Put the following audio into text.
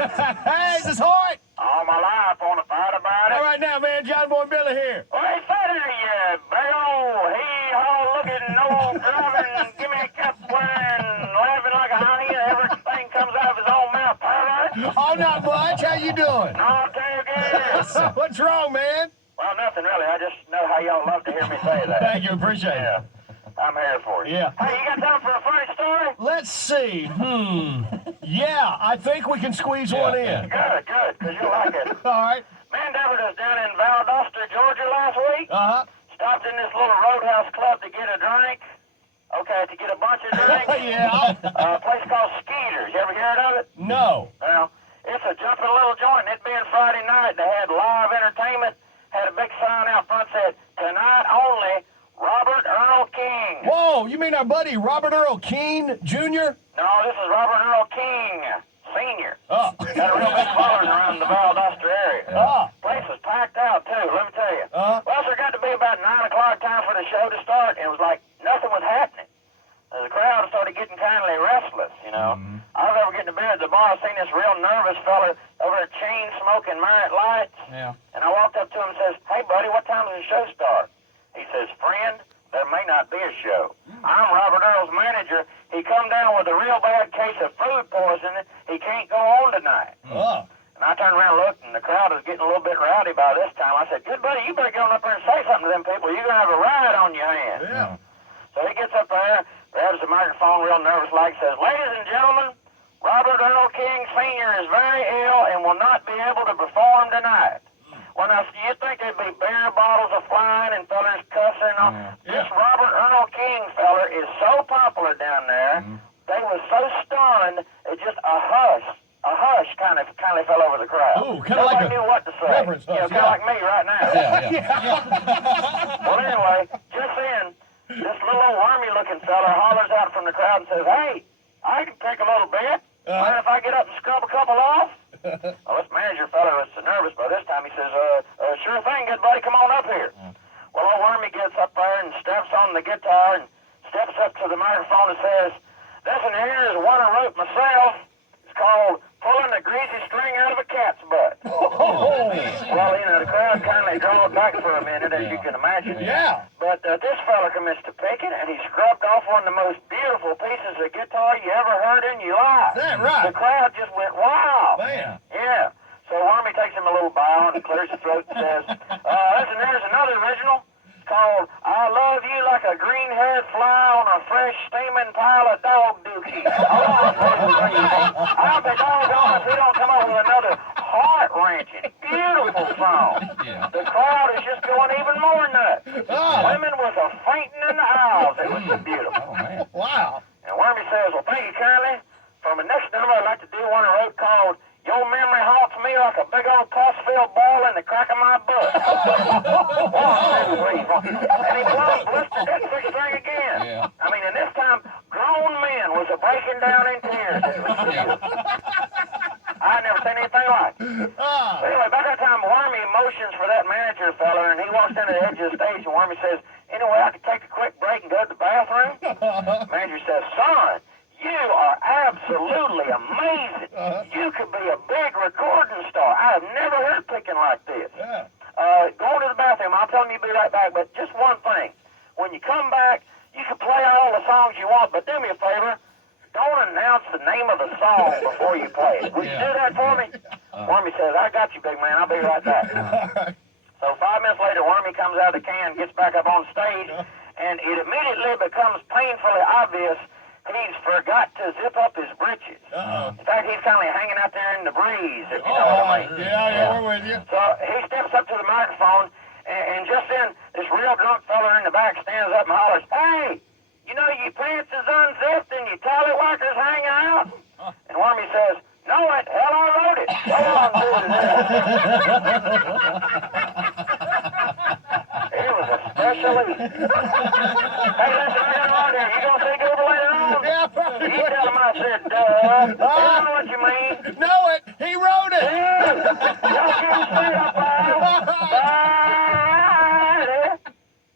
Hey, this is Hoyt. All my life on the fight about it. All right now, man. John Boy and Billy here. Hey, Feather, you big old hee-haw looking, no driving, give me a cup wearing, laughing like a honey, everything comes out of his own mouth, pervert. Oh, not much. How you doing? Not too good. What's wrong, man? Well, nothing really. I just know how y'all love to hear me say that. Thank you. Appreciate it. Yeah, I'm here for you. Yeah. Hey, you got time for a funny story? Let's see. Yeah, I think we can squeeze one in. Good, because you'll like it. All right. Man, Deborah was down in Valdosta, Georgia last week. Uh-huh. Stopped in this little roadhouse club to get a drink. Okay, to get a bunch of drinks. Yeah. A place called Skeeter's. You ever heard of it? No. Well, it's a jumping little joint, and it being Friday night, they had live entertainment, had a big sign out front said, "Tonight only, Robert Earl King." Whoa, you mean our buddy Robert Earl King Jr.? No, this is Robert Earl King Sr. Oh. Got a real big following around the Valdosta area. Place was packed out, too, let me tell you. Well, there got to be about 9 o'clock time for the show to start, and it was like nothing was happening. The crowd started getting kindly restless, you know. I was over getting to bed at the bar, I seen this real nervous fella over at chain smoking Merit Lights. Yeah. And I walked up to him and says, "Hey, buddy, what time does the show start?" He says, "Friend, there may not be a show. I'm Robert Earl's manager. He come down with a real bad case of food poisoning. He can't go on tonight." Oh. And I turned around and looked, and the crowd was getting a little bit rowdy by this time. I said, "Good buddy, you better get on up there and say something to them people. You're going to have a riot on your hands." Yeah. So he gets up there, grabs the microphone real nervous like, says, "Ladies and gentlemen, Robert Earl King Sr. is very ill and will not be able to perform tonight." Well, now, you think there'd be beer bottles of flying and fellers cussing? This Robert Earl King feller is so popular down there, they was so stunned, it just a hush kind of fell over the crowd. Ooh, kind of like a knew what to say. reverence hush, Kind of like me right now. Well, anyway, just then, this little old wormy-looking fella hollers out from the crowd and says, "Hey, I can take a little bit. Mind if I get up and scrub a couple off?" Well, this manager fella was so nervous by this time, he says, "Sure thing, good buddy, come on up here." Well, old Wormy gets up there and steps on the guitar and steps up to the microphone and says, "This one here is one I wrote myself. It's called Pulling a Greasy String Out of a Cat's Butt." Well, you know, the crowd kindly drawed back for a minute, as you can imagine. Yeah. But this fella commenced to picking, and he scrubbed off one of the most beautiful pieces of guitar you ever heard in your life. Is that right? The crowd just went wild. Man. Yeah. So Wormy takes him a little bow and clears his throat and says, "Listen, there's another original. It's called I Love You Like a Green-Haired Fly on a Fresh Steaming Pile of Dog Dookie." I'll be doggone if he don't come up with another heart-wrenching, beautiful song. The crowd is just going even more nuts. Women was a fainting in the aisles. It was so beautiful. Oh, man. Wow. And Wormy says, "Well, thank you kindly. For my next number, I'd like to do one I wrote called Your Memory Haunts Me Like a Big Old pus-filled ball in the crack of my butt." 1, 2, 3, 4. And he blistered that 6th string again. Yeah. I mean, and this time, grown men was breaking down in tears. It was beautiful. I never seen anything like it. So anyway, by that time, Wormy motions for that manager fella, and he walks into the edge of the stage, and Wormy says, "Anyway, I could take a quick break and go to the bathroom?" Manager says, "Son, you are absolutely amazing. You could be a big recording star. I have never heard picking like this. Go to the bathroom. I'll tell him you'll be right back, but just one thing. When you come back, you can play all the songs you want, but do me a favor. Don't announce the name of the song before you play it. Will you do that for me?" Wormy says, "I got you, big man. I'll be right back." So 5 minutes later, Wormy comes out of the can, gets back up on stage, and it immediately becomes painfully obvious he's forgot to zip up his britches. In fact, he's kind of hanging out there in the breeze, if you know what I mean. Yeah, we're with you. So he steps up to the microphone, and just then, this real drunk fella in the back stands up and hollers, "Hey, you know your pants is unzipped and your tallywhackers hanging out?" And Wormy says, "No, it, hell, I wrote it. Go on, It was a special evening. Hey, listen, I got an order. You gonna take over later on? Yeah, probably. You tell him I said, duh. I know what you mean. Know it. He wrote it. Yeah. Y'all give him straight up